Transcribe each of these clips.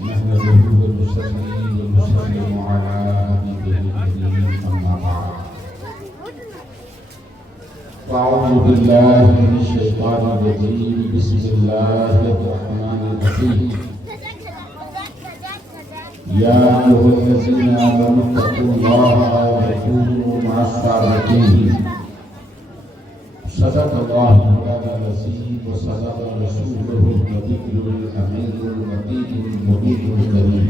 نحمده ونصلي ونسلم على حبيبه الكريم أما بعد فأعوذ بالله من الشيطان الرجيم بسم الله الرحمن الرحيم يا أيها الذين آمنوا اتقوا الله وكونوا مع الصادقين صدق الله مولانا العظيم وصدق رسوله النبي الأمين المبين المبين الكريم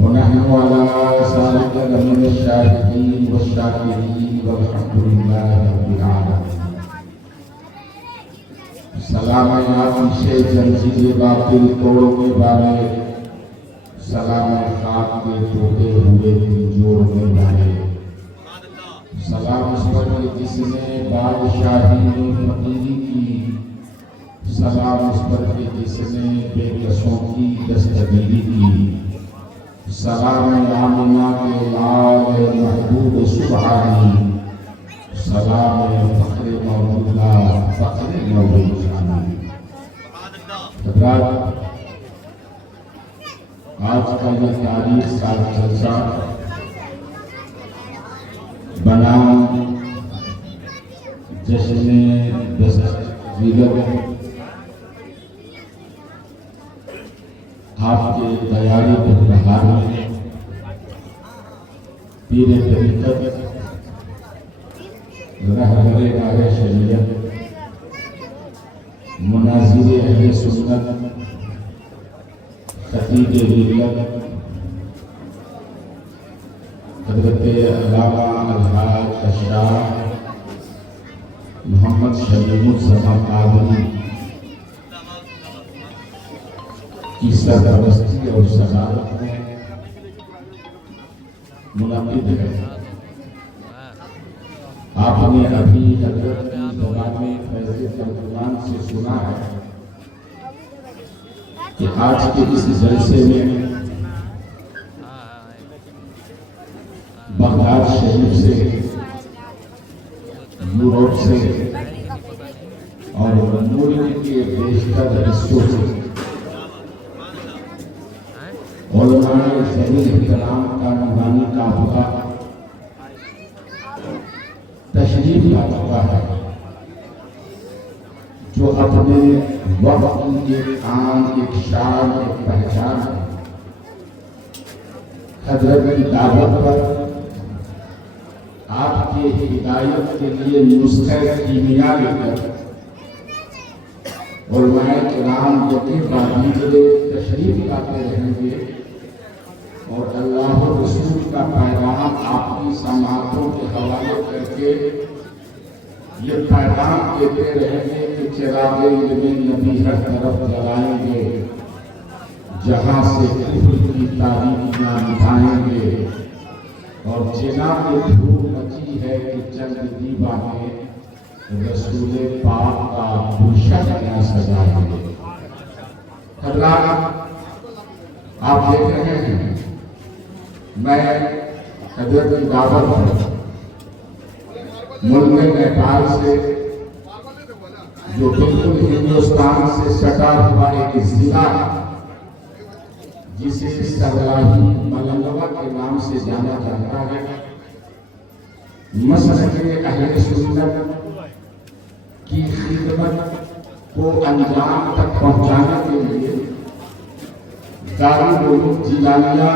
ونحن على ذلك لمن الشاهدين والشاكرين والحمد لله رب العالمين. سلام آپ سے جنزیر باطل توڑنے والے، سلام خاک کے ٹوٹے ہوئے دل جوڑنے والے، سلام اس پر جس نے بادشاہی میں فقیری کی، سلام اس پر جس نے بے کسوں کی دستگیری کی، سلام آمنہ کے لال محبوب سبحانی، سلام فخر مولا فخر مولا جانی. حضرات، آج کا یہ تاریخ سال جلسہ بنام جشن دستگیرت آپ کے تیاری بہار میں پیر طریقت رہبر راہ شریعت مناظر اہل سنت خطیب ملت حضرت علامہ الحاج اشراف محمد شبیب الصفا قادری کی سرپرستی اور صدارت میں منعقد ہے. آپ نے ابھی حضرت کی زبان فیض ترجمان سے سنا ہے کہ آج کے اس جلسے میں بغداد شریف سے، یورپ سے اور ملک کے بیشتر حصوں سے علماء ذوی احترام کا نورانی قافلہ تشریف لا چکا ہے، جو اپنے وقت کی ایک آن، ایک شان، ایک پہچان ہے. حضرت کی دعوت پر آپ کے ہدایت کے لیے نسخہ کیمیا لے کر علماء کرام یقین باندھے تشریف لاتے رہیں گے اور اللہ و رسول کا پیغام آپ کی سماعتوں کے حوالے کر کے یہ پیغام دیتے رہیں گے کہ چراغ علم نبی ہر طرف جلائیں گے، جہاں سے کفر کی تاریکیاں مٹھائیں گے، اور جناب دھوپ مچی ہے کہ چند دیوانے رسول پاک کا گلشن نہ سجائیں گے. حضرات، آپ دیکھ رہے ہیں میں حضرت کی دعوت پر ملک نیپال سے، جو بالکل ہندوستان سے سٹا ہوا ایک ضلع جسے سرلاہی ملنگوا کے نام سے جانا جاتا ہے، مسلک اہل سنت کی خدمت کو انجام تک پہنچانے کے لیے دارالعلوم جیلانیہ،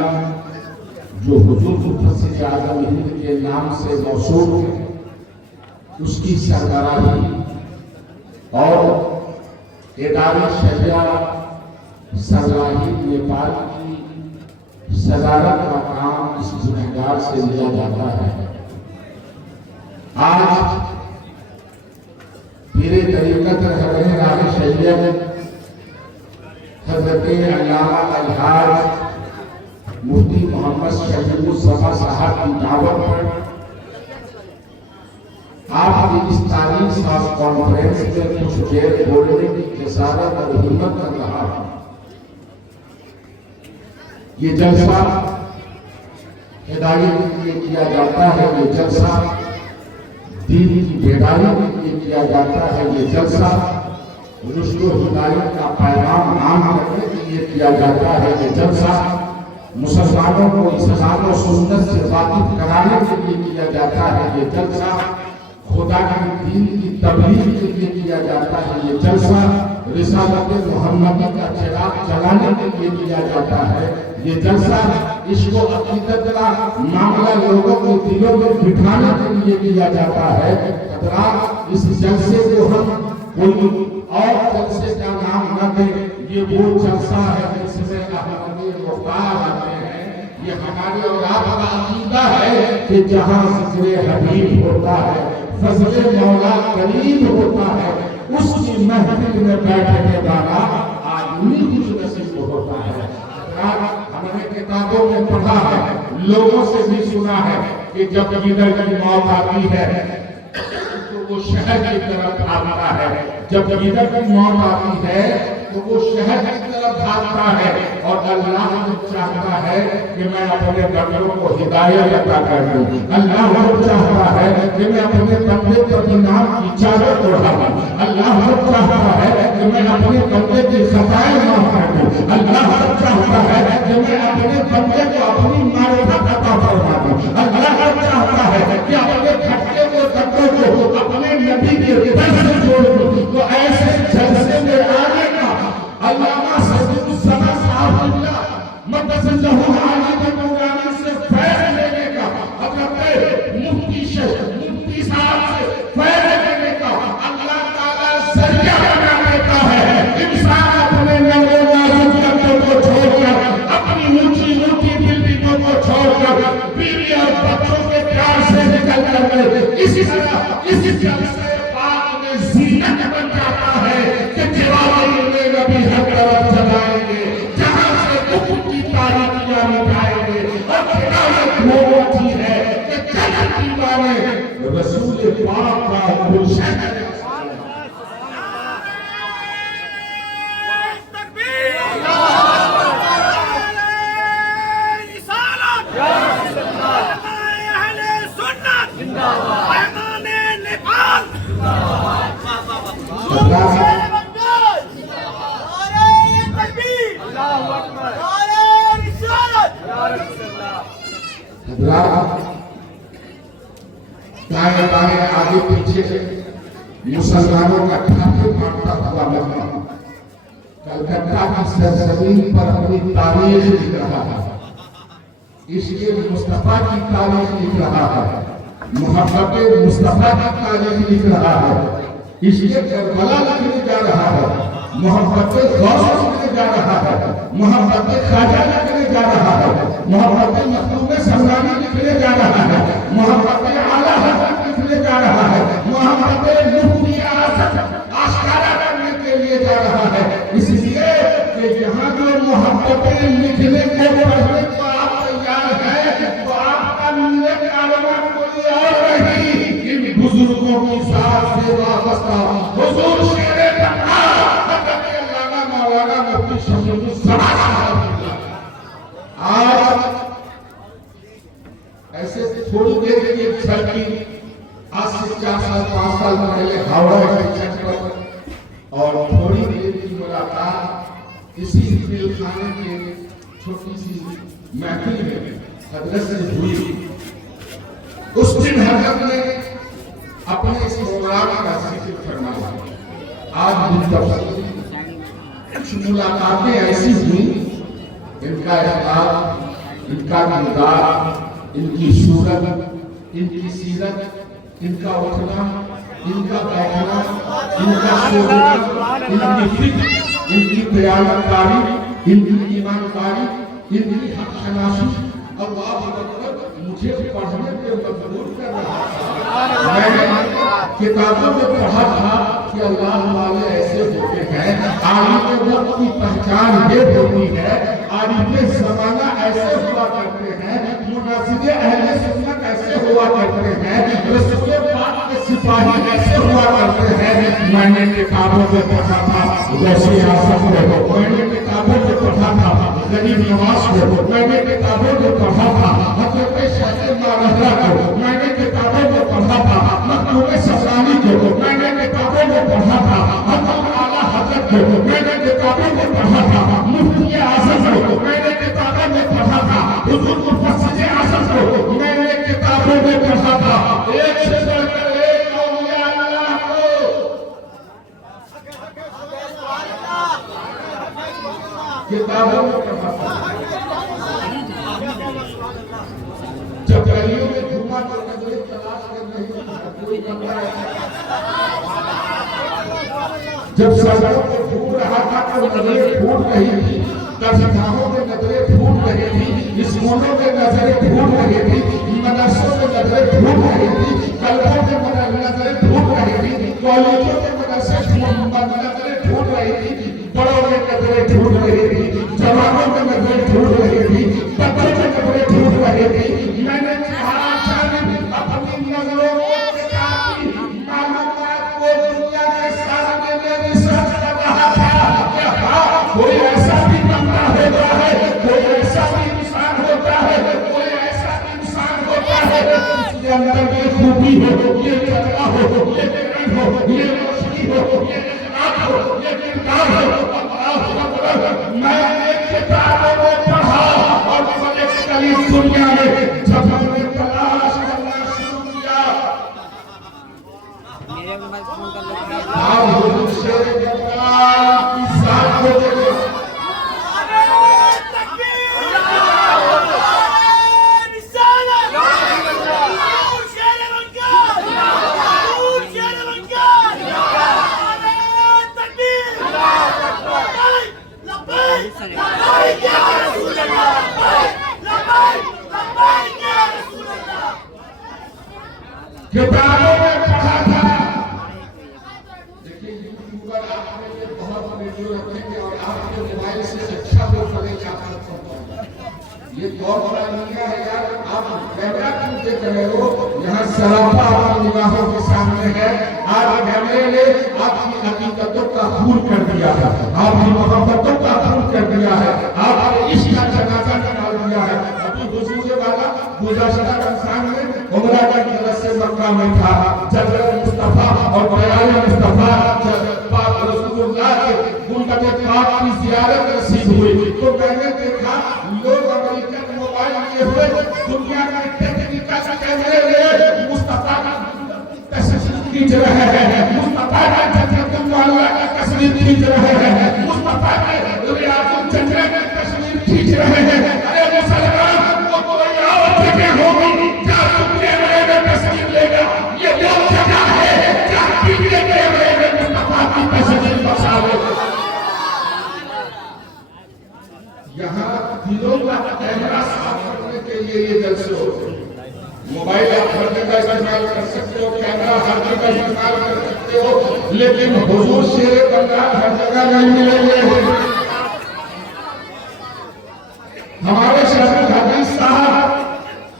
جو حضور مسجد اعظم ہند کے نام سے موسوم ہے، اس کی سربراہی اور ادارہ شریعہ سرلاہی نیپال کی صدارت کا کام اس ذمہ سے لیا جاتا ہے. آج پیر طریقت رہبر راہ شریعت حضرت علامہ الحاج مفتی محمد شبیب الصفا صاحب کی دعوت پر آپ کی اس تاریخ ساز کانفرنس میں کچھ دیر بولنے کی جسارت اور ہمت کر رہا ہوں. یہ جلسہ ہدایت کے لیے کیا جاتا ہے، یہ جلسہ دین کی بیداری کے لیے کیا جاتا ہے، یہ جلسہ رشد و ہدایت کا پیغام عام تک کیا جاتا ہے یہ جلسہ مسلمانوں کو اسلام و سنت سے واقف کرانے کے لیے کیا جاتا ہے یہ جلسہ خدا کے دین کی تبلیغ کے لیے کیا جاتا ہے یہ جلسہ رسالت محمدی کا چراغ جلانے کے لیے کیا جاتا ہے یہ جلسہ عشق و عقیدت کا معاملہ لوگوں کے دلوں میں بٹھانے کے لیے کیا جاتا ہے۔ حضرات اس جلسے کو ہم کوئی اور جلسے کا نام نہ دیں، یہ وہ جلسہ ہے جس میں احمدی مختار آتے ہیں۔ یہ ہمارے اور آپ کا عقیدہ ہے کہ جہاں ذکر حبیب ہوتا ہے، فضل مولا کریم ہوتا ہے، اس کی محفل میں بیٹھنے والا آدمی خوش نصیب ہوتا ہے۔ ہم نے کتابوں میں پڑھا ہے، لوگوں سے بھی سنا ہے کہ جب جدھر کی موت آتی ہے تو وہ شہر کی طرف بھاگتا ہے، جب جدھر کی موت آتی ہے تو وہ شہر کی طرف بھاگتا ہے، اور اللہ چاہتا ہے کہ میں اپنے بندوں کو ہدایت عطا کر دوں۔ اللہ چاہتا ہے کہ میں اپنے بندے پر انعام کی چادر اوڑھاؤں۔ اللہ چاہتا ہے کہ میں اپنے بندے کی خطائیں معاف کر دوں۔ اللہ چاہتا ہے کہ میں اپنے بندے کو اپنی معرفت عطا فرما دوں۔ اللہ چاہتا ہے کہ اپنے کھٹکے کو تکوں کو اپنے نبی کے در سے جوڑ دوں۔ تو ایسے جلسے میں آنے کا علامہ سید السما صاحب اللہ مقدس اللہ عالی کے مولانا سے فیض لینے کا، حضرت مفتی صاحب سے فیض لینے کا اللہ تعالیٰ ذریعہ بنا دیتا ہے۔ انسان اپنے نظر و نازک قدروں کو چھوڑ کر، اپنی اونچی اونچی بلڈنگوں کو چھوڑ کر، بیوی اور بچوں کے پیار سے نکل کر اسی طرح اس جلسے پاک میں زینت بن جاتا ہے کہ چراغ نبی ہر طرف جلائیں گے، جہاں سے کفر کی تاریکیاں مٹائیں گے، اور خلافت وہ ہوتی ہے کہ جنت کی مانیں رسول پاک کا گلشن ہے۔ دائیں بائیں آگے پیچھے مسلمانوں کا ٹھاٹھے مارتا ہوا مجمع کلکتہ کی سرزمین پر اپنی تاریخ لکھ رہا ہے، عشق مصطفیٰ کی تاریخ لکھ رہا ہے، محبت مصطفیٰ کی تاریخ لکھ رہا ہے، عشق کربلا لکھنے جا رہا ہے، محبت غوث لکھنے جا رہا ہے، محبت خواجہ لکھنے جا رہا ہے، محبت مخدوم سمرانی لکھنے جا رہا ہے، محبت اعلیٰ حضرت لکھنے جا رہا ہے، محبت مفتی اعظم آشکارا کرنے کے لیے جا رہا ہے۔ اس لیے کہ یہاں جو محبتیں لکھنے کو پڑھنے کو آپ تیار ہیں، تو آپ کا نیک کارواں کوئی اور نہیں، ان بزرگوں کی ذات سے وابستہ حضور شیر تقویٰ حضرت علامہ مولانا مفتی شمس السما صاحب آج ایسے تھوڑی دیر کی ایک جھلکی آج سے 4 سال 5 سال پہلے ہاوڑا اسٹیشن پر، اور تھوڑی دیر کی ملاقات اسی دل خانے کے چھوٹی سی محفل میں حضرت سے ہوئی۔ اس دن حضرت نے اپنے اس پروگرام کا ذکر فرمایا۔ آج بھی تفصیل کچھ ملاقاتیں ایسی ہوئی، ان کا اخلاق، ان کا کردار، ان کی صورت، ان کی سیرت، ان کا اٹھنا، ان کا بیٹھنا، ان کا سوچنا، ان کی فکر، ان کی دیانتداری، ان کی ایمانداری، ان کی حق شناسی، اللہ اکبر مجھے پڑھنے پہ مجبور کر رہا ہے۔ میں نے کتابوں میں پڑھا تھا کہ اللہ والے ایسے ہوتے ہیں، عالم وقت کی پہچان یہ ہوتی ہے، عالم زمانہ ایسے ہوا کرتے ہیں، مناظر اہل سنت ایسے ہوا کرتے ہیں، رسول پاک کے سپاہی ایسے ہوا کرتے ہیں۔ میں نے کتابوں میں پڑھا تھا غوث اعظم کو، میں نے کتابوں میں پڑھا تھا غریب نواز کو، میں نے کتابوں میں پڑھا تھا حضرت شیخ مارحلہ کو، میں نے کتابوں میں پڑھا تھا مخدوم سمرانی کو، میں نے کتابوں میں پڑھا تھا حضرت اعلیٰ حضرت کو، میں نے کتابوں میں پڑھا تھا مفتی اعظم کتابوں میں پڑھا تھا. جب گلیوں میں گھوما تو نظریں تلاش کر رہی تھی کوئی بندہ ایسا. جب سڑکوں پہ گھوم رہا تھا تو نظریں پھوٹ رہی تھی. درسگاہوں میں نظریں پھوٹ رہی تھی. اسکولوں میں نظریں پھوٹ رہی تھی. مدرسوں میں نظریں پھوٹ رہی تھی. کلبوں میں نظریں پھوٹ رہی تھی. کالجوں میں نظریں پھوٹ رہی تھی. بڑوں میں نظریں پھوٹ رہی تھی. جوانوں میں نظریں پھوٹ رہی تھی. بچوں میں نظریں پھوٹ رہی تھی. میں نے کہا جانب اپنی نظروں کو دکھاتی معلومات کو دنیا کے سامنے میں ریسرچ کر رہا تھا کہ ہاں کوئی ایسا بھی بندہ ہوتا ہے, کوئی ایسا بھی انسان ہوتا ہے, کوئی ایسا انسان ہوتا ہے جس کے اندر یہ خوبی ہو, یہ جذبہ ہو, یہ فکر ہو, یہ روشنی ہو, یہ اخلاق ہو, یہ کردار ہو. میں ایک کتابوں میں پڑھا اور ایک کلیس دنیا میں جب ہم نے تلاش کرنا شروع کیا. آپ حضور شیر جبران کی ذات کو دیکھیں. کتابوں میں پڑھا تھا. دیکھیں یوٹیوبر آپ نے یہ بہت ویڈیو رکھیں گے اور آپ کے موبائل سے اچھا وہ کرے گا. یہ بہت بڑا میڈیا ہے یار. آپ کیمرہ کیوں دیکھ رہے ہو؟ یہاں سراپا آپ کی نگاہوں کے سامنے ہے. آج کیمرے نے آپ کی حقیقتوں کا خون کر دیا ہے, آپ کی محبتوں کا خون کر دیا ہے, آپ کے عشق کا جنازہ نکال دیا ہے. ابھی حضور والا گزشتہ رمضان میں عمرہ کا جلسہ سے مکہ میں تھا. جبل مصطفیٰ اور بیان مصطفیٰ پاک رسول اللہ کے گنبد پاک کی زیارت نصیب ہوئی تو میں نے دیکھا لوگ امریکن موبائل لیے ہوئے دنیا کے ٹیکنیکل کیمرے لے مصطفیٰ کا تصویر کھینچ رہے ہیں, مصطفیٰ کا جنت المعلا کا تصویر کھینچ رہے ہیں, مصطفیٰ کے ریاض الجنہ کی تصویر کھینچ رہے ہیں. ارے مسلمان کو کوئی اور جگہ ہوگی جہاں تم کیمرے میں تصویر لے گا. یہ وہ جگہ ہے جہاں تم کیمرے میں مصطفیٰ کی تصویر بسا لے. یہاں دلوں کا کیمرہ صاف کرنے کے لیے یہ جلسے ہوتے ہیں. موبائل آپ ہر جگہ استعمال کر سکتے ہو, کیمرہ ہر جگہ استعمال کر سکتے ہو, لیکن حضور شیر بنگال ہر جگہ نہیں ملیں گے. ہمارے شیخ الحدیث صاحب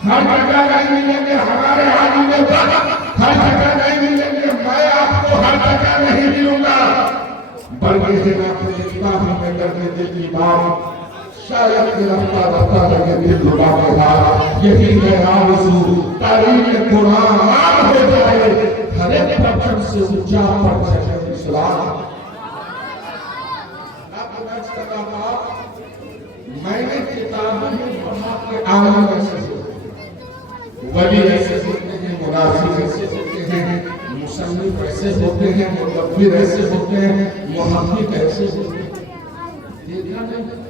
ہر جگہ نہیں ملیں گے, ہمارے عالم وقت ہر جگہ نہیں ملیں گے. میں آپ کو ہر جگہ نہیں ملوں گا. بلکہ آپ نے اتنا ہی میں کرنے دل کی بات شاید کہ رفتہ رفتہ لگے دل دبا کے بعد یہی میرا وضو تعلیم قرآن عام ہو جائے, ہر ایک پرچم سے اونچا پڑ سکے اسلام. میں نے کتابوں میں پڑھا کہ عالم ایسے ہوتے ہیں, ولی ایسے ہوتے ہیں, مناظر ایسے ہوتے ہیں, مصنف ایسے ہوتے ہیں, مدبر ایسے ہوتے ہیں, محقق ایسے ہوتے ہیں. دیکھا نہیں.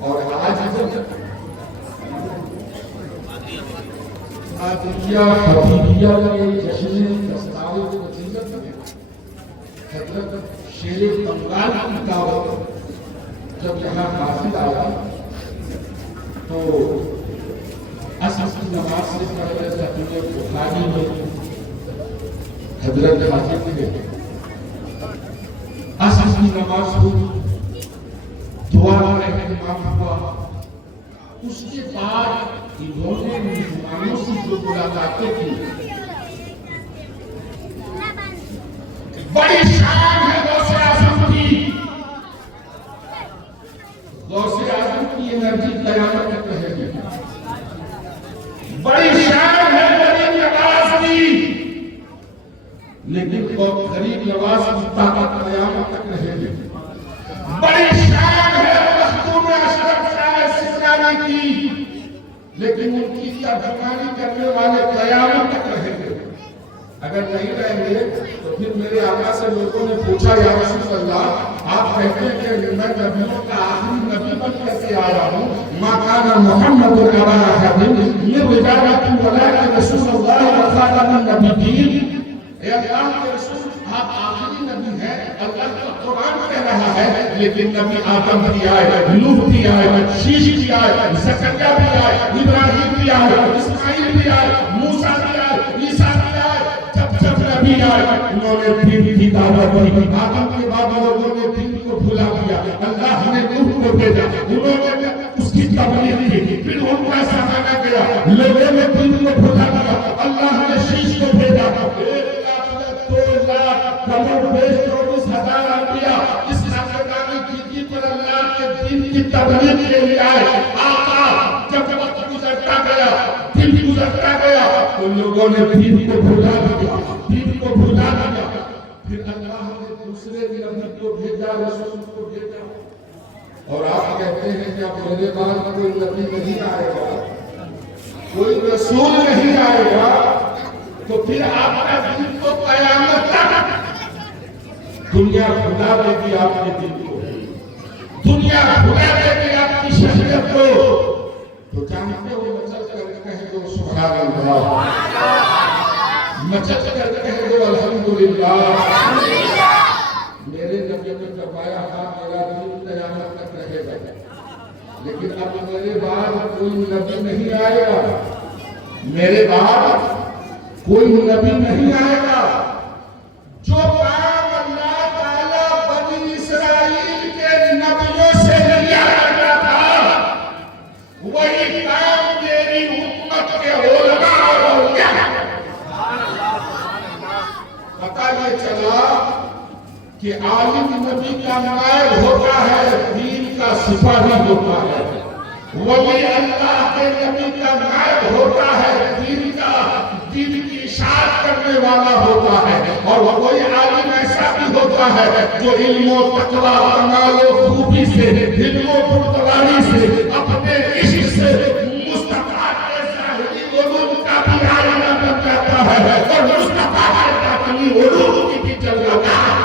اور آج عادلیہ حبیبیہ کا یہ جشن دستاویز فضیلت میں حضرت شیر بنگال کی دعوت جب یہاں حاصل آیا تو عصر کی نماز سے پہلے صحیح بخاری میں حضرت حاضر تھے. عصر کی نماز ہوئی, دعا کا اہتمام ہوا. اس کے بعد انہوں نے مسلمانوں سے جو ملاقاتیں کی, بڑی شان ہے غوث اعظم کی. غوث اعظم کی انرجی قیامت تک رہے گی. بڑی شان ہے غریب نواز کی, لیکن غریب نواز کی طاقت قیامت تک رہے گی. بڑی شان ہے مخدوم اشرف شاہ سکرانی کی, لیکن ان کی ترجمانی کرنے والے قیامت تک رہیں گے. اگر نہیں رہیں گے تو پھر میرے آقا سے لوگوں نے پوچھا یا رسول اللہ آپ کہتے ہیں کہ میں نبیوں کا آخری نبی بن کر کے آیا ہوں، ما کان محمد ابا احد من رجالکم ولکن رسول اللہ وخاتم النبیین۔ اے اللہ کے رسول، آپ آخری نبی ہیں، اللہ کا قرآن کہہ رہا ہے، لیکن نبی آدم بھی آئے، نوح بھی آئے، شیش بھی آئے، زکریا بھی آئے، ابراہیم بھی آئے، اسماعیل بھی آئے، موسیٰ بھی آئے، عیسیٰ بھی آئے۔ جب نبی آئے انہوں نے دین کی دعوت دی، آدم کے بعد لوگوں نے دین کو بھلا دیا، اللہ نے نوح کو بھیجا، انہوں نے اس کی تبلیغ کی، پھر ان کا زمانہ گیا، لوگوں نے دین کو بھلا دیا، اللہ نے شیش کو بھیجا، 1,02,24,000 انبیاء اس خاندانی کی پر اللہ کے دین کی تبلیغ کے لیے آئے۔ آقا جب وقت گزرتا گیا، دن گزرتا گیا، تو لوگوں نے دین کو بھلا دیا، دین کو بھلا دیا۔ پھر اللہ نے دوسرے نبی کو بھیجا، رسول کو بھیجا، اور آپ کہتے ہیں کہ اب میرے بعد کوئی نبی نہیں آئے گا، کوئی رسول نہیں آئے گا، تو پھر آپ کا دین تو قیامت تک دنیا بھلا دے گی، آپ کے دین کو دنیا بھلا دے گی، آپ کی شریعت کو۔ تو جانتے ہو مچل کر کہہ دو سبحان اللہ، مچل کر کہہ دو الحمدللہ۔ میرے نبی نے فرمایا تھا میرا دین قیامت تک رہے گا، لیکن اب میرے بعد کوئی نبی نہیں آئے گا، میرے بعد کوئی نبی نہیں آئے گا۔ جو کام اللہ تعالیٰ بنی اسرائیل کے نبیوں سے لیا کرتا تھا، وہی کام میری امت کے علماء اور اولیاء۔ پتہ یہ چلا کہ عالم نبی کا نائب ہوتا ہے، دین کا سپاہی ہوتا ہے، ولی اللہ کے نبی کا نائب ہوتا ہے، دین کی اشاعت کرنے والا ہوتا ہے، اور کوئی عالم ایسا بھی ہوتا ہے جو علم و تقوی، کمال و خوبی سے، علم و پرتواری سے، اپنے عشق سے مصطفیٰ کے ظاہری علوم کا بھی عالم بن جاتا ہے، اور مصطفیٰ کے باطنی علوم کی بھی چل جاتا ہے۔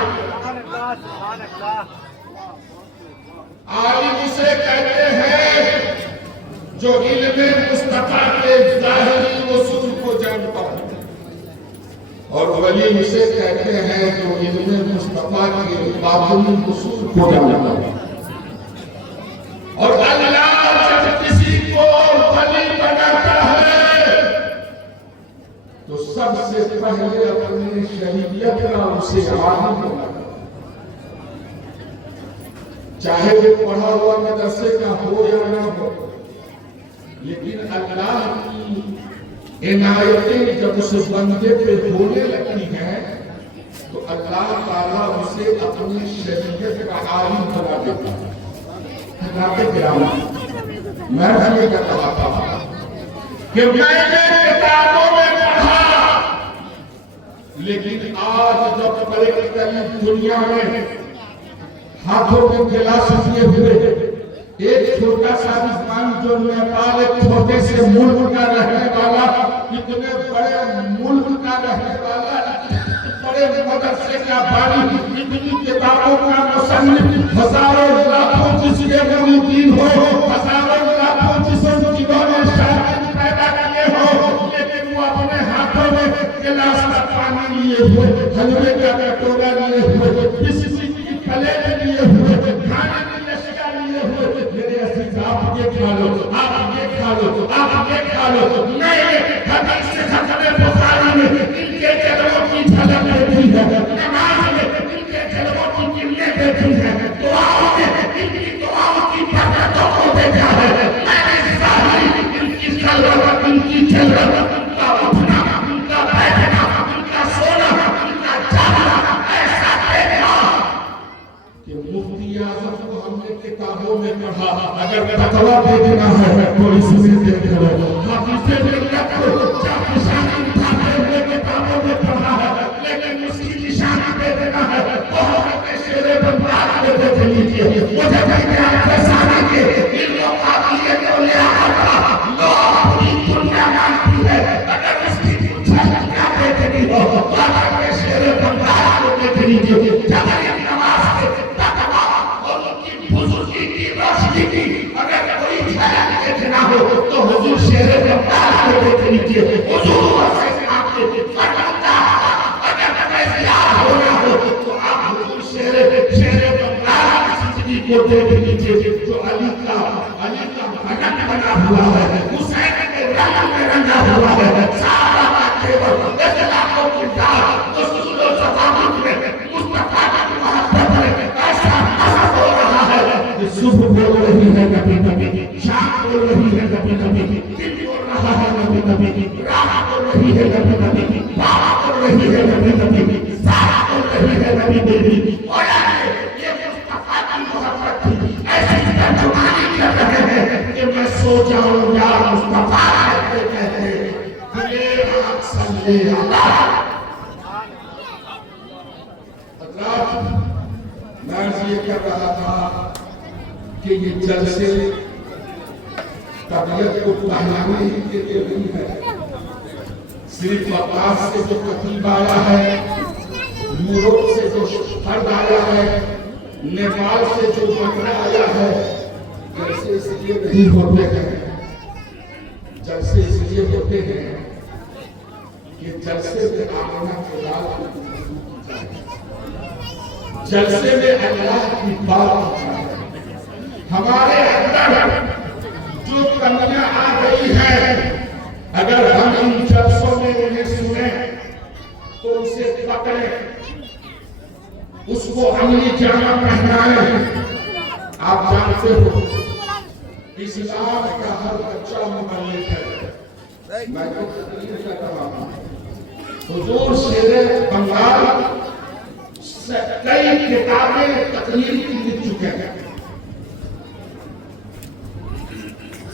عالم اسے کہتے ہیں جو علم مصطفیٰ کے ظاہری اصول کو جانتا ہے، اور ولی اسے کہتے ہیں جو علم مصطفیٰ کے باطنی اصول کو جانتا ہے۔ اور اللہ جب کسی کو ولی بناتا ہے تو سب سے پہلے اپنی شریعت کا اسے عالم بناتا ہے، چاہے وہ پڑھا ہوا مدرسے کا ہو یا نہ ہو، لیکن اللہ کی عنایتیں جب اس بندے پہ ہونے لگتی ہیں تو اللہ تعالیٰ اسے اپنی شریعت کا عالم بنا دیتا ہے۔ حضرات کرام، میں ہمیں کہتا تھا کہ میں نے کتابوں میں پڑھا، لیکن آج جب پریکٹیکلی دنیا میں ہاتھوں میں گلاس لیے ہوئے ایک چھوٹا سا انسان جو نیپال ایک چھوٹے سے ملک کا رہنے والا، اتنے بڑے ملک کا رہنے والا، بڑے مدرسے کا بانی، اتنی کتابوں کا مصنف، ہزاروں لاکھوں جس کے مریدین ہو، ہزاروں لاکھوں جنہوں نے شاگرد پیدا کیے ہو، لیکن وہ اپنے ہاتھوں میں گلاس کا پانی لیے ہوئے، حلوے کا کٹورا لیے ہوئے، بسکٹ کی پلیٹ لیے ہوئے، کھانے کی اشیاء لیے ہوئے، میرے عزیز آپ یہ کھا لو، آپ یہ کھا لو، آپ یہ کھا لو۔ نہیں، حدیث سے ختم بخاری میں ان کے جلووں کی جھلک دیتی ہے، نماز میں ان کے جلووں کی کرنیں دیتی ہے، دعاؤں میں ان کی دعاؤں کی برکتوں کو دیکھا ہے۔ میں نے ظاہری ان کی خلوت، ان کی جلوت، ان کا اٹھنا، ان کا بیٹھنا، ان کا سونا، ان کا جاگنا ایسا دیکھا کہ مفتی اعظم کو ہم نے کتابوں میں پڑھا، اگر تقویٰ دیکھنا ہے تو اس میں دیکھ لو، حافظ ملت کو نشانی اٹھاتے ہوئے کتابوں میں پڑھا ہے، لیکن اس کی نشانی دیکھنا ہے تو حضرت شیر بنبھاگ کو دیکھ لیجیے۔ مجھے کہتے ہیں فسانہ کے علم و قابلیت و لیاقت کا لوگ پوری دنیا مانتی ہے، اگر اس کی جھلکیاں دیکھنی ہو تو حضرت شیر بنبھاگ کو دیکھ لیجیے۔ جب نماز کے تقویٰ کو دیکھ لیجیے جو علی کا بدن بنا ہوا ہے، حسین کے رنگ میں رنگا ہوا ہے، سارا کا کیول اخلاق و کردار اصول و ضوابط میں مصطفیٰ کی محبت میں ایسا نصب ہو رہا ہے کہ صبح بول رہی ہے کبھی کبھی، شام بول رہی ہے کبھی کبھی، دن بول رہا ہے کبھی کبھی، رات بول رہی ہے کبھی کبھی، بابا بول رہی ہے کبھی کبھی، سارا بول رہی ہے کبھی کبھی، اور یہ مصطفیٰ کی محبت تھی ایسی ترجمانی کر رہے ہیں کہ میں سو جاؤں یا مصطفیٰ کہتے کہتے میرے آنکھ صلی اللہ۔ حضرات میں یہ کر رہا تھا کہ یہ جلسے طبیعت کو بہلانے کے لیے نہیں ہے، صرف عباس سے جو خطیب آیا ہے، یورپ سے جو فرد آیا ہے، نیپال سے جو بندہ آیا ہے، جلسے اس لیے نہیں ہوتے ہیں، جلسے اس لیے ہوتے ہیں کہ جلسے میں آمنہ کے لال جلسے میں اللہ کی بات ہے، ہمارے اندر جو کمیاں آ گئی ہیں اگر ہم ان جلسوں میں انہیں سنیں تو اسے پکڑیں، اس کو عملی جامہ پہنائیں۔ آپ جانتے ہو اسلام کا ہر بچہ مبلغ ہے، میں تو تقریر کر رہا ہوں، حضور شیر بنگال کئی کتابیں تقریر کی لکھ چکے ہیں،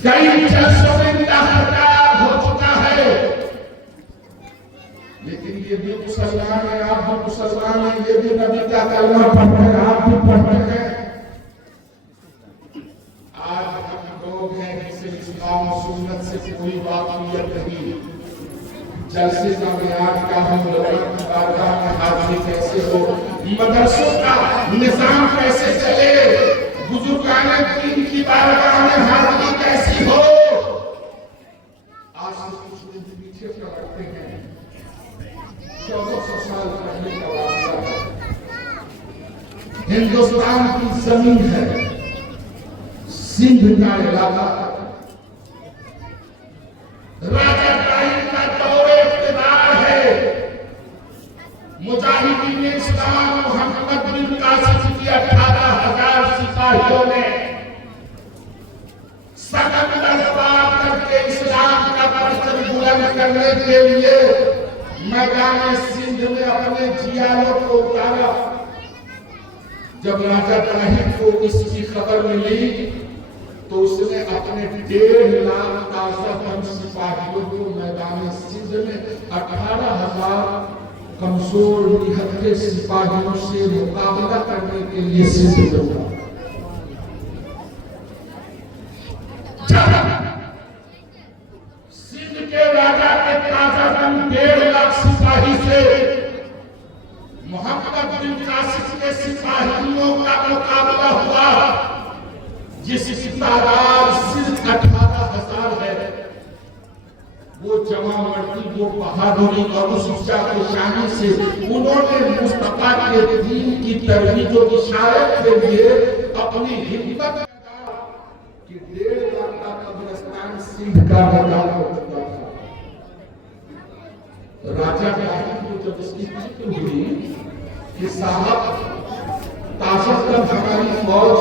کئی جلسوں میں انتخاب ہو چکا ہے، لیکن یہ بھی مسلمان ہیں، آپ بھی مسلمان ہیں، یہ بھی نبی کا کلمہ پڑھتے ہیں، آپ بھی پڑھتے ہیں۔ آج ہم لوگ ہیں جسے اسلام و سنت سے کوئی واقعیت نہیں، جلسے کا معیار کیا ہو، بارگاہ میں حاضری کیسے ہو، مدرسوں کا نظام کیسے چلے، بزرگان دین کی بارگاہ میں حاضری کیسی ہو، آج سے کچھ دن پیچھے پلٹتے ہیں، 1400 سال پہلے کا واقعہ ہے، ہندوستان کی زمین ہے، سندھ کا علاقہ، راجہ ابراہیم کا دور اقتدار ہے، مجاہدین اسلام محمد بن قاسم کی 18,000 سپاہیوں نے سکندر پار کر کے اسلام کا پرچم بلند کرنے کے لیے میدان سندھ میں اپنے جیالوں کو اتارا۔ جب راجہ ابراہیم کو اس کی خبر ملی تو اس نے اپنے 1.5 لاکھ تازہ دم سپاہیوں کو میدان سندھ میں 18,000 کمزور نہتے سپاہیوں سے مقابلہ کرنے کے لیے سندھ میں اتارا۔ سندھ کے راجہ کے تازہ دم 1.5 لاکھ سپاہی سے محمد بن قاسم کے سپاہیوں کا مقابلہ ہوا، جس کی تعداد صرف 18,000 ہے، وہ جمع مرتی، وہ بہادری اور اس شانی سے انہوں نے مصطفیٰ کے دین کی ترویج و اشاعت کے لیے اپنی ہمت کہ 1.5 لاکھ کا قبرستان سندھ کا میدان ہو چکا تھا۔ راجہ ابراہیم کو جب اس کی فکر ہوئی کہ صاحب تازہ دم ہماری فوج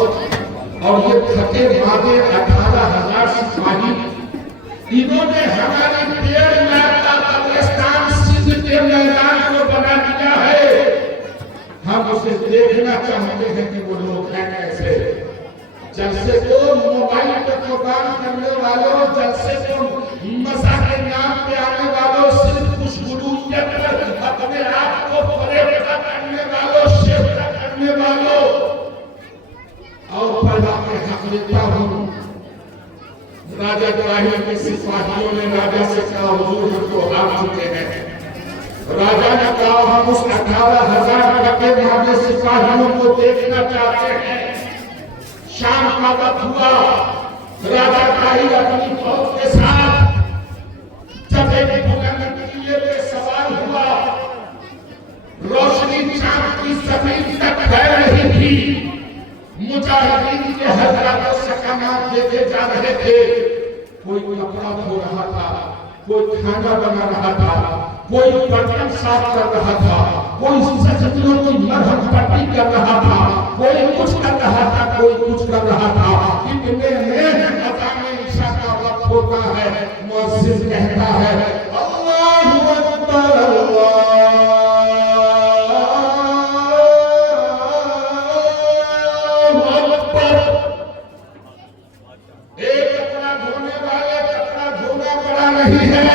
اور یہ تھکے مادے 18,000 سپاہی، انہوں نے ہماری 1.5 لاکھ کا قبرستان سندھ کے میدان کو بنا دیا ہے، ہم اسے دیکھنا چاہتے ہیں کہ وہ لوگ ہیں کیسے۔ جلسے کو موبائل پر پروگرام کرنے والوں، جلسے کو مزاح کے نام پہ آنے والوں، صرف خوشگلویت پر اپنے آپ کو فریب کرنے والوں، شہرت کرنے والوں، اور پیدا کے حق لیتا ہوں۔ راجہ ابراہیم کے سپاہیوں نے راجہ سے کہا حضور ہم تو ہار چکے ہیں۔ راجہ نے کہا ہم اس 18,000 ٹکے مادے سپاہیوں کو دیکھنا چاہتے ہیں۔ شام کا وقت ہوا، راجہ ابراہیم اپنی فوج کے ساتھ جب ایک بلند ٹیلے پہ سوار ہوا، روشنی چاند کی زمین تک بہہ رہی تھی، مجاہدین کے حضرات سکامات دیتے جا رہے تھے. کوئی کپڑا دھو رہا تھا, کوئی کھانا بنا رہا تھا, کوئی برتن صاف کر رہا تھا, کوئی زخمیوں کی مرہم پٹی کر رہا تھا, کوئی کچھ کر رہا تھا, کوئی کچھ کر رہا تھا. اتنے میں اذان عشاء کا وقت ہوتا ہے, مؤذن کہتا ہے اللہ اکبر اللہ اکبر. ایک کپڑا دھونے والے کپڑا دھونا پڑا نہیں ہے,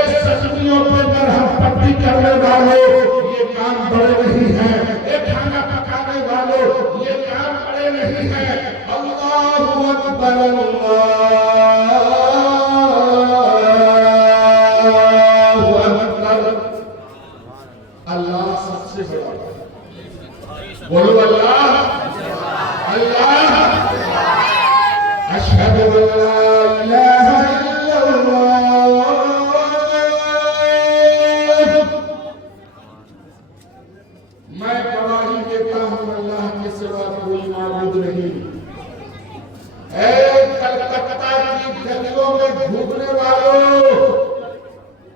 اس زخمیوں پہ مرہم پٹی کرنے والوں یہ کام بڑے نہیں ہیں, ایک کھانا پکانے والوں یہ کام بڑے نہیں ہیں. اللہ اکبر اللہ اکبر. اللہ سب سے بڑا ہے. بولو اللہ اللہ. اشہد ان لا الہ الا اللہ. میں گواہی دیتا ہوں اللہ کے سوا کوئی معبود نہیں. اے کلکتہ کی گلیوں میں گھومنے والوں,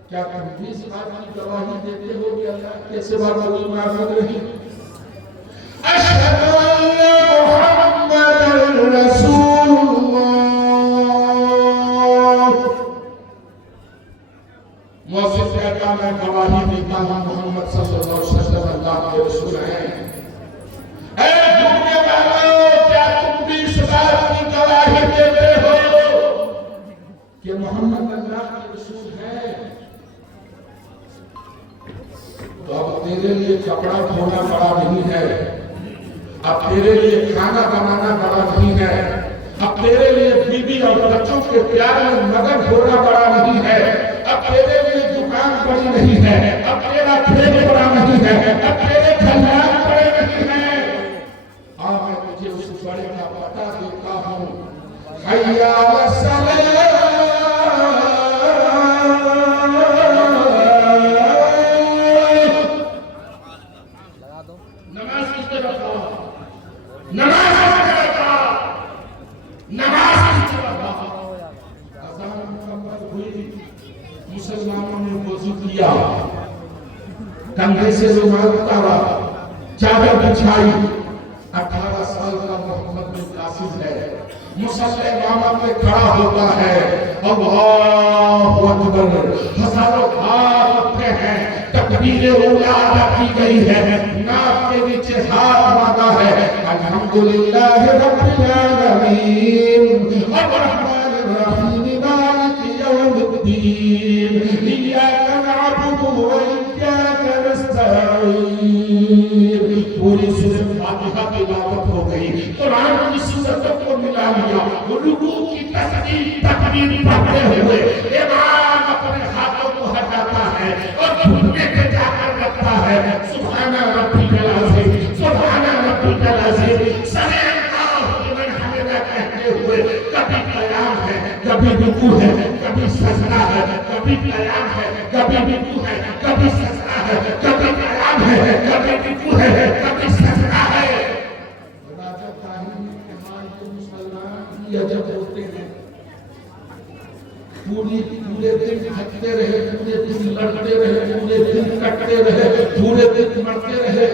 کیا تم بھی اس بات کی گواہی دیتے ہو کہ اللہ کے سوا کوئی معبود نہیں؟ اشہد ان محمد رسول اللہ. موسیقی کہتا میں گواہی دیتا ہوں محمد صلی اللہ علیہ وسلم اللہ کے رسول ہیں. اے گھومنے والوں, کیا تم بھی اس بات کی گواہی دیتے ہو کہ محمد اللہ کے رسول ہیں؟ تو اب تیرے لیے کپڑا دھونا بڑا نہیں ہے, اب تیرے لیے کھانا بنانا بڑا نہیں ہے, اب تیرے لیے بیوی اور بچوں کے پیار میں مگن ہونا بڑا نہیں ہے, اب تیرے لیے دکان بڑی نہیں ہے, اب تیرا کھیت بڑا نہیں ہے, اب تیرے کھلیان بڑے نہیں ہیں. ہاں میں تجھے اس بڑے کا پتہ دیتا ہوں. حی علی الصلاۃ. نماز کس نے رکھا؟ نماز کس نے رکھا؟ نماز کس نے رکھا؟ اذان مکمل ہوئی, مسلمانوں نے وضو کیا, کندھے سے رومال اتارا, چادر بچھائی. 18 سال کا محمد بن قاسم ہے, مصلی امامت میں کھڑا ہوتا ہے. اللہ اکبر. ہزاروں ہاتھ اٹھے ہیں, تکبیر اولیٰ ادا کی گئی ہے, ناک کے نیچے ہاتھ باندھا ہے. الحمدللہ رب العالمین الرحمن الرحیم مالک یوم الدین ایاک نعبد و ایاک نستعین. پوری سورۃ فاتحہ تلاوت ہو گئی, قرآن کی سورتوں کو ملا لیا. رکوع کی تسبیح تکبیر پڑھتے ہوئے امام اپنے ہاتھوں کو ہٹاتا ہے اور گھٹنے پہ جا کر رکھتا ہے. سبحان ربی العظیم, سبحان ربی العظیم. سمع اللہ لمن حمدہ کہتے ہوئے کبھی قیام ہے, کبھی رکوع ہے, کبھی سجدہ ہے, کبھی قیام ہے, کبھی رکوع ہے, کبھی سجدہ ہے, کبھی قیام ہے, کبھی رکوع ہے, کبھی سجدہ ہے. راجہ طاہر ایمان کے مسلمان کی عجب ہوتے ہیں. پورے دن تھکتے رہے, پورے دن لڑتے رہے, پورے دن کٹتے رہے, پورے دن مرتے رہے,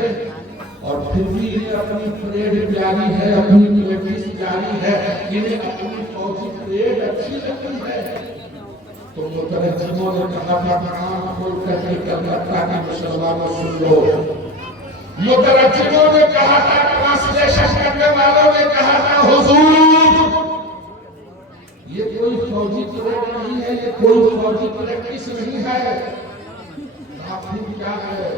اور پھر بھی انہیں اپنی پریڈ جاری ہے, اپنی پریکٹس جاری ہے, انہیں اپنی فوجی پریڈ اچھی لگتی ہے. تو مترجموں نے کہا تھا کام کھول کر کے کلکتہ کی مسلمانوں سن لو. مترجموں نے کہا تھا, ٹرانسلیشن کرنے والوں نے کہا تھا حضور یہ کوئی فوجی پریڈ نہیں ہے, یہ کوئی فوجی پریکٹس نہیں ہے. کہا پھر کیا ہے؟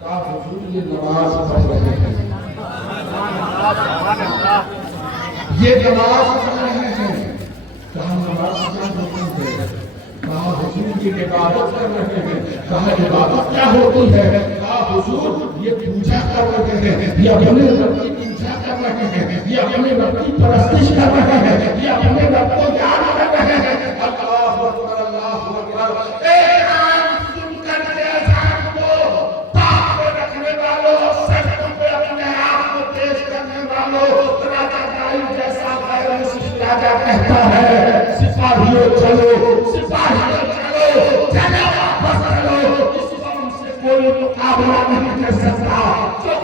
کہا حضور یہ نماز پڑھ رہے ہیں, یہ نماز پڑھ رہے ہیں. کہا نماز کیا ہوتی ہے؟ کہا حضور یہ عبادت کر رہے ہیں. کہا عبادت کیا ہوتی ہے؟ کہا حضور یہ پوجا کر رہے ہیں, یہ اپنے رب کی پوجا کر رہے ہیں, یہ اپنے رب کی پرستش کر رہے ہیں, یہ اپنے رب کو یاد کر رہے ہیں. اللہ اکبر اللہ اکبر. اعلان سن کر کے اذان کو پاک میں رکھنے والوں, سجدوں پہ اپنے آپ کو پیش کرنے والوں, راجا کہتا ہے سپاہیوں چلو سپاہیوں چلو چلو واپس چلو اس قوم سے کوئی مقابلہ نہیں کر سکتا جو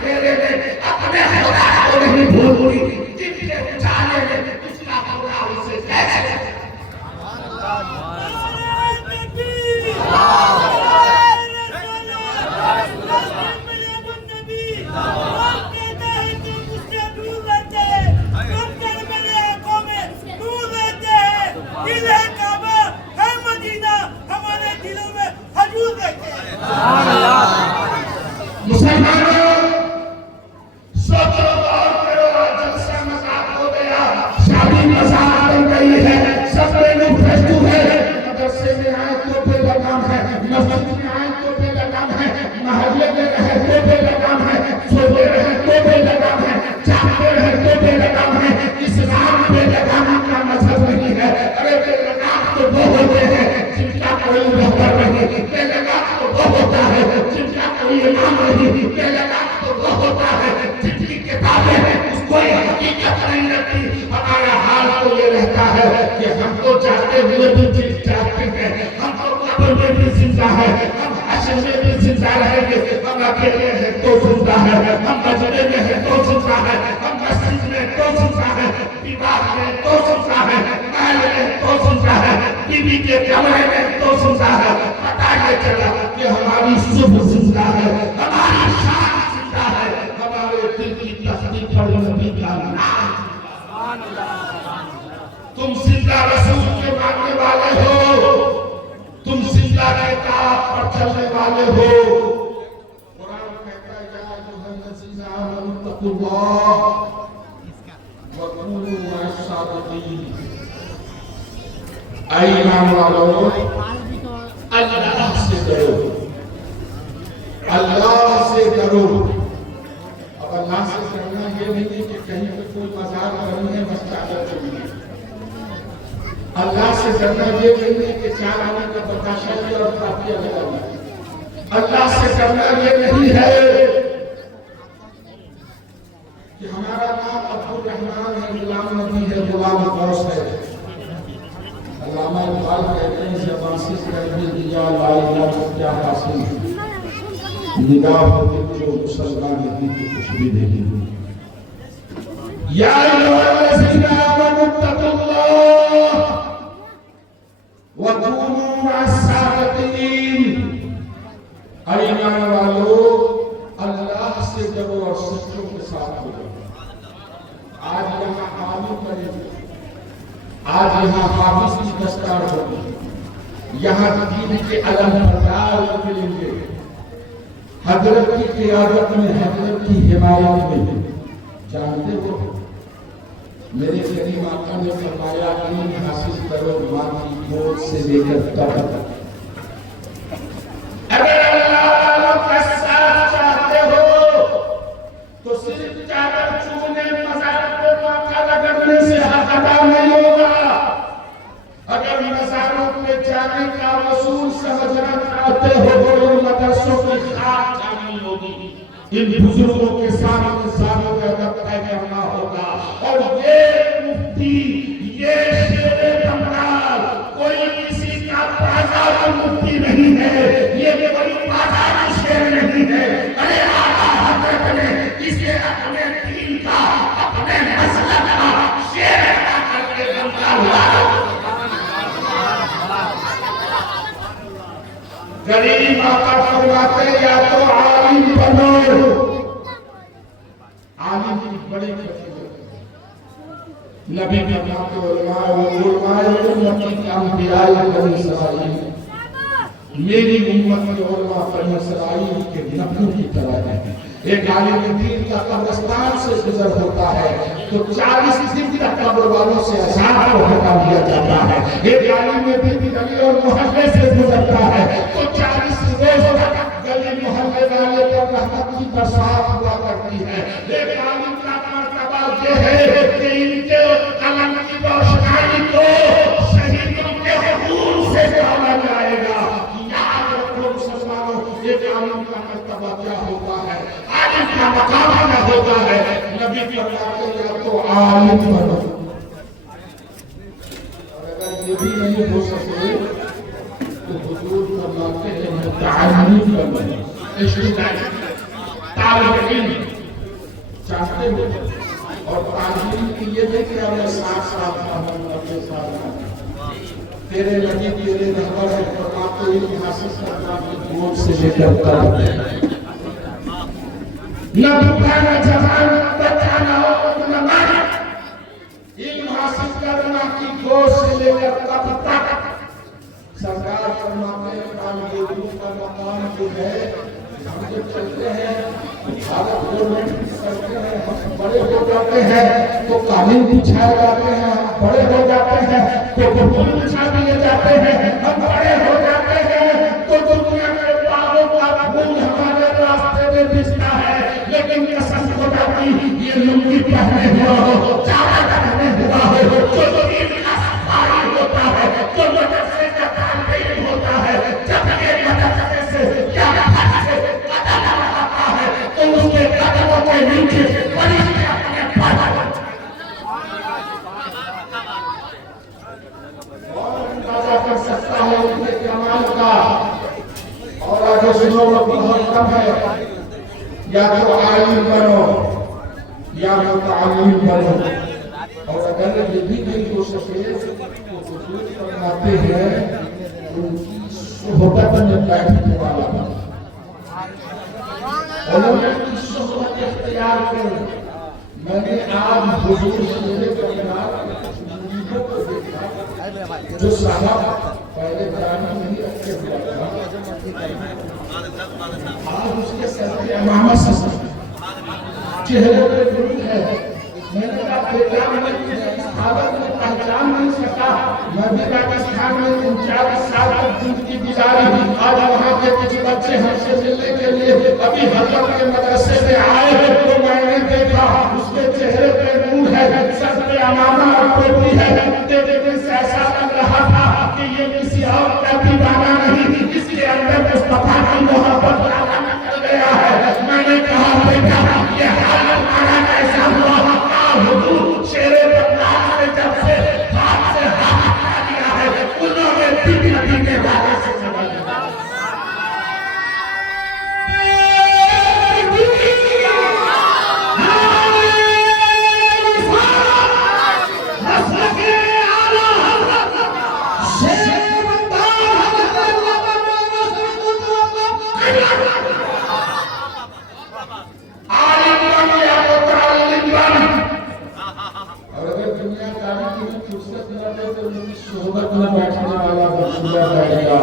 تیرے نے اپنے خدا کو نہیں بھولی جن کے اچھالے نے اس کا خدا اسے کیسے مسلمانوں سوچو اور کرو جلسہ مذاق ہو گیا شادی مذاق بن گئی ہے سب لوگ فیسٹو ہے مدرسے میں آئے تو بے لگام ہے مسجد میں آئے تو بے لگام ہے محلے میں رہے تو بے لگام ہے سوتے رہے تو بے لگام ہے جاگتے رہے تو بے لگام ہے اسلام بے لگام کا مذہب نہیں ہے ارے بے لگام تو وہ ہوتے ہیں جن کا کوئی رہبر نہیں بے لگام تو وہ ہوتا ہے جن کا کوئی امام نہیں بے لگام تو وہ ہوتا ہے جن کی کتابیں اس کوئی حقیقت نہیں رکھتی ہمارا حال تو یہ رہتا ہے کہ ہم تو جاتے ہوئے بھی جاتے ہیں ہم تو قبر میں بھی زندہ ہے ہم حشر میں بھی زندہ رہیں گے ہم اکیلے ہیں تو زندہ ہے ہم مجمع میں ہیں تو زندہ ہے ہم مسجد میں تو زندہ ہے دیوار میں تو زندہ ہے محل میں تو زندہ ہے بیوی کے کمرے میں تو زندہ ہے پتہ یہ چلا کہ ہماری صبح زندہ ہے ہماری شان زندہ ہے ہمارے دل کی تصدیق پر نبی کا نام تم زندہ رسول کے ماننے والے ہو تم زندہ کتاب پر چلنے والے ہو قرآن کہتا ہے یا ایھا الذین آمنوا اتقوا اللہ وکونوا مع الصادقین اے ایمان والو اللہ سے ڈرو اللہ سے ڈرو اب اللہ سے ڈرنا یہ نہیں کہ کہیں پہ کوئی مزار کرنی ہے بس چادر کرنی ہے اللہ سے ڈرنا یہ نہیں ہے کہ چار آنے کا برداشت ہے اور کافیہ لگانا ہے اللہ سے ڈرنا یہ نہیں ہے کہ ہمارا نام عبدالرحمن ہے غلام نبی ہے غلام غوث ہے علامہ اقبال کہتے ہیں زبان سے کر دیا لا الہ کیا حاصل نگاہ ہوتی جو مسلمان نبی کی خوشبی دیکھی یا ایھا الذین آمنوا اتقوا اللہ وَكُونُوا مَعَ الصَّادِقِينَ اے ایمان والو اللہ سے ڈرو اور سچوں کے ساتھ ہو آج یہاں حامی کریں گے آج یہاں حافظ کی دستار ہوگی یہاں دین کے علم بردار ملیں گے حضرت کی قیادت میں حضرت کی حمایت میں جانتے ہو میرے کریم آقا نے فرمایا علم حاصل کرو ماں کی گود سے لے کر تب تک اگر اللہ تعالیٰ کا ساتھ چاہتے ہو تو صرف چادر چونے مزار پہ ماتھا رگڑنے سے حق ادا نہیں ہوگا اگر مزاروں پہ جانے کا وصول سمجھنا چاہتے ہو تو ان مدرسوں کی خاک جانی ہوگی ان بزرگوں کے سامنے ساموں کا ادب طے کرنا ہوگا اور یہ مفتی یہ شیر کمرال کوئی کسی کا بازار مفتی نہیں ہے یہ کوئی بازار شیر نہیں ہے ارے آقا حضرت نے اسے اپنے دین کا اپنے مسلک کا شیر ادا کر کے کمرال غریب آقا فرماتے یا تو عالم بنو عالم کی بڑی فضیلت نبی کے فرماتے علماء امتی کے انبیاء بنی اسرائیل میری امت کے علماء بنی اسرائیل کے نبیوں کی طرح ہے ایک عالم دین کا قبرستان سے گزر ہوتا ہے تو 40 دن تک قبر والوں سے عذاب کو ہٹا دیا جاتا ہے ایک عالم دین گلی اور محلے سے گزرتا ہے تو 40 روز تک گلی محلے والے پر رحمت کی برسات ہوا کرتی ہے ایک عالم کا مرتبہ یہ ہے کہ ان کے قلم کی روشنائی کو شہیدوں کے خون سے جوڑا جائے گا یاد رکھو مسلمانوں ایک عالم کا مرتبہ کیا ہوتا ہے عالم کا مقام کیا ہوتا ہے نبی فرماتے ہیں تو عالم بنو، اور اگر یہ بھی نہیں ہو سکے تو حضور فرماتے ہیں متعلم بنو، طالب علم چاہتے ہو، اور تعلیم کی یہ نہیں کہ ہمیں 60 سال کا ہم 90 سال کا تیرے نبی تیرے رہبر ہے فرماتے ہیں علم حاصل کرنا کی گود سے لے کر قبر نہ بھوکا نہ جوان نہ بچہ نہ عورت نہ مرد، علم حاصل کرنا کی گود سے لے کر قبر تک۔ سرکار فرماتے ہیں طالب علم کا مقام جو ہے، ہم جب چلتے ہیں حالت گورنمنٹ کرتے ہیں، ہم بڑے ہو جاتے ہیں تو قالین بچھائے جاتے ہیں، ہم بڑے ہو جاتے ہیں تو پھول بچھا دیے جاتے ہیں، ہم بڑے ہو جاتے ہیں تو دنیا کے باغوں کا پھول ہمارے راستے میں بچھتا ہے، لیکن قسم خدا کی یہ لنگی پہنے ہوا ہو، چادر پہنے ہوا ہو، جو دین کا سپاہی ہوتا ہے، جو مدرسے کا طالب علم ہوتا ہے، جب یہ مدرسے سے یا گھر سے قدم اٹھاتا ہے تو اس کے قدموں کے نیچے فرشتے اپنے پر اور اندازہ کر سکتا ہے ان کے کمال کا۔ اور آگے سنو وہ بہت کم ہے، یا تو عالم بنو یا متعلم بنو، اور اگر یہ بھی نہیں ہو سکے تو حضور فرماتے ہیں ان کی صحبت میں بیٹھنے والا بنو، علماء کی صحبت اختیار کرو۔ میں نے آج حضور شیر کائنات کو دیکھا جو صاحب پہلے جانے نہیں رکھے ہوا تھا، آج اس کے سر پہ امامہ سسا چہرے پہ درود ہے۔ میں نے کہا بیٹا میں حالت میں پہچان نہیں سکا، میں بھی راجستھان میں 39 سال تک زندگی گزاری، آج وہاں کے کچھ بچے ہم سے ملنے کے لیے ابھی حضرت کے مدرسے میں آئے تو میں نے دیکھا اس کے چہرے پہ نور ہے، سر پہ امامہ اور ٹوپی ہے، دیکھنے سے ایسا لگ رہا تھا کہ یہ کسی اور کا دیوانہ نہیں، اس کے اندر مصطفیٰ کی محبت کا رنگ نکل گیا ہے۔ میں نے کہا بیٹا یہ حال ہمارا کیسا ہوا؟ حضور شیر بغداد سے جب سے ہاتھ سے ہاتھ ملا دیا ہے انہوں نے دن مدینے والے سے سمجھ لیا۔ صحبت میں بیٹھنے والا رسولہ بیٹھ گا،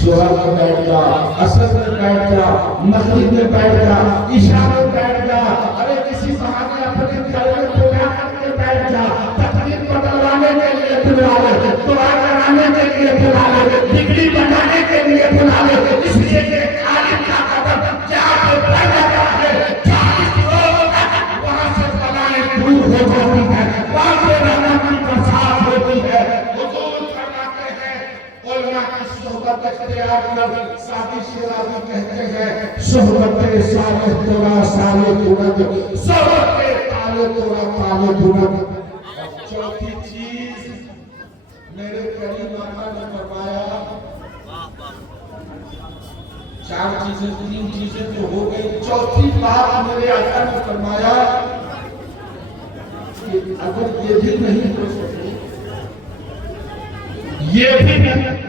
ظہر میں بیٹھ گا، عصر میں بیٹھ گا، مغرب میں بیٹھ گا، عشاء میں بیٹھ گا، ارے کسی بہانے اپنے گھر میں بلا کر کے بیٹھ جا، تقریر بدلوانے کے لیے بلا لے، دعا کرانے کے لیے بلا لے، ڈگری بنانے کے لیے بلا لے، اس لیے کہ عالم کا قدم جہاں پہ بڑھ جاتا ہے 40 روز تک وہاں سے بلائیں دور ہو جاتی ہے، وہاں سے رحمت کی برسات ہوتی ہے۔ صحبت اختیار کر، سادی شیرازی کہتے ہیں صحبت صالح ترا صالح کند، صحبت طالب ترا طالب کند۔ اور چوتھی چیز میرے کریم آقا نے فرمایا، 4 چیزیں 3 چیزیں تو ہو گئی، چوتھی بات میرے آقا نے فرمایا کہ اگر یہ بھی نہیں ہو سکے، یہ بھی نہیں،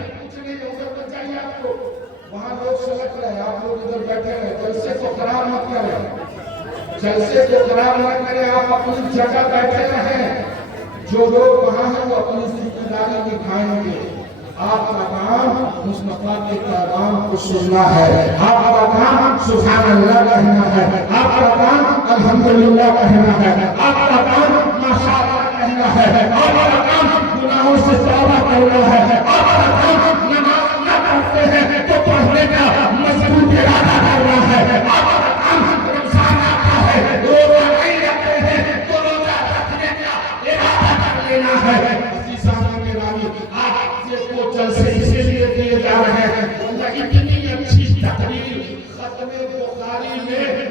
وہاں لوگ سلک رہے، آپ لوگ ادھر بیٹھے رہے، جلسے کو خراب مت کریں، جلسے کو خراب نہ کریں، آپ اپنی جگہ بیٹھے رہیں، جو لوگ وہاں ہیں وہ اپنی ذمہ داری نبھائیں گے۔ آپ کا کام مصطفیٰ کے پیغام کو سننا ہے، آپ کا کام سبحان اللہ کہنا ہے، آپ کا کام الحمدللہ کہنا ہے، آپ کا کام ماشاءاللہ کہنا ہے، آپ کا کام گناہوں سے توبہ کرنا ہے، آپ کا کام نماز نہ پڑھتے ہیں تو پڑھنے کا مضبوط ارادہ کرنا ہے، آپ کا کام رمضان آتا ہے روزہ نہیں رکھتے ہیں تو روزہ رکھنے کا ارادہ کر لینا ہے۔ جلسے اسی لیے دیے جا رہے ہیں، اتنی اچھی تقریر ختم بخاری میں